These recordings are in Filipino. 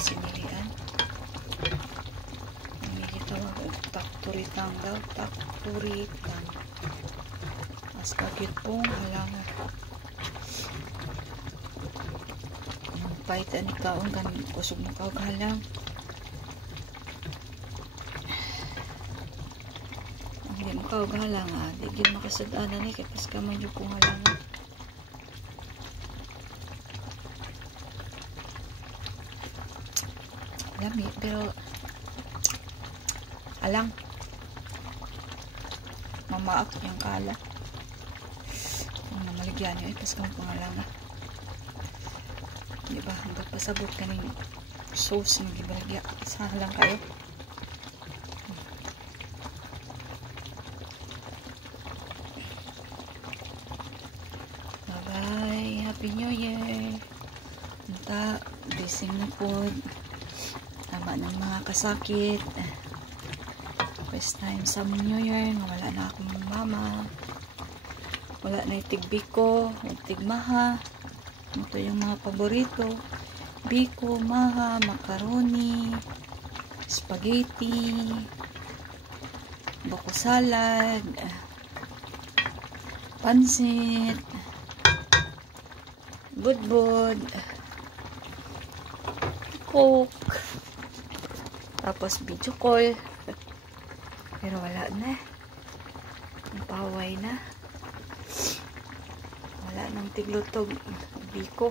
sinilian. May gitawag takturitang daw. Takturitang. Mas kagit pong halangan. Pahit ani kaon kan kusog mo kaog halang. Hindi mo kaog halang di gid makasad-anan ni kay pas ka man jud kong halangan. Lami pero alang mamaak yung kala. Ang maligyan niyo pas ka mo pangalangan. Diba, hanggang pasabot ka ng sauce ng gibalagya. Sana lang kayo. Bye-bye. Happy New Year. Punta, blessing na po. Tama ng mga kasakit. First time sa New Year. Wala na akong mama. Wala na itig biko. Itig maha. Ito yung mga paborito. Biko, maha, macaroni, spaghetti, buko salad, pansit, budbud, coke, tapos bichokol. Pero wala na. Napaway na. Wala nang tiglutog. Biko.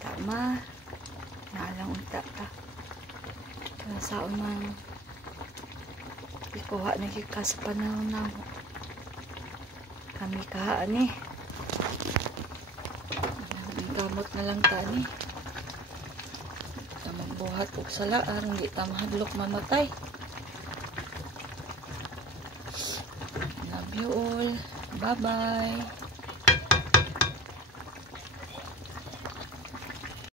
Tama. Naalang unta ka. Saon man. Ikuha na kika sa panahon na mo. Kami kahaan eh. Gamot na lang ta ni. Tamang buhat o salaar. Hindi ta mahadlok mamatay. Love you all. Bye-bye.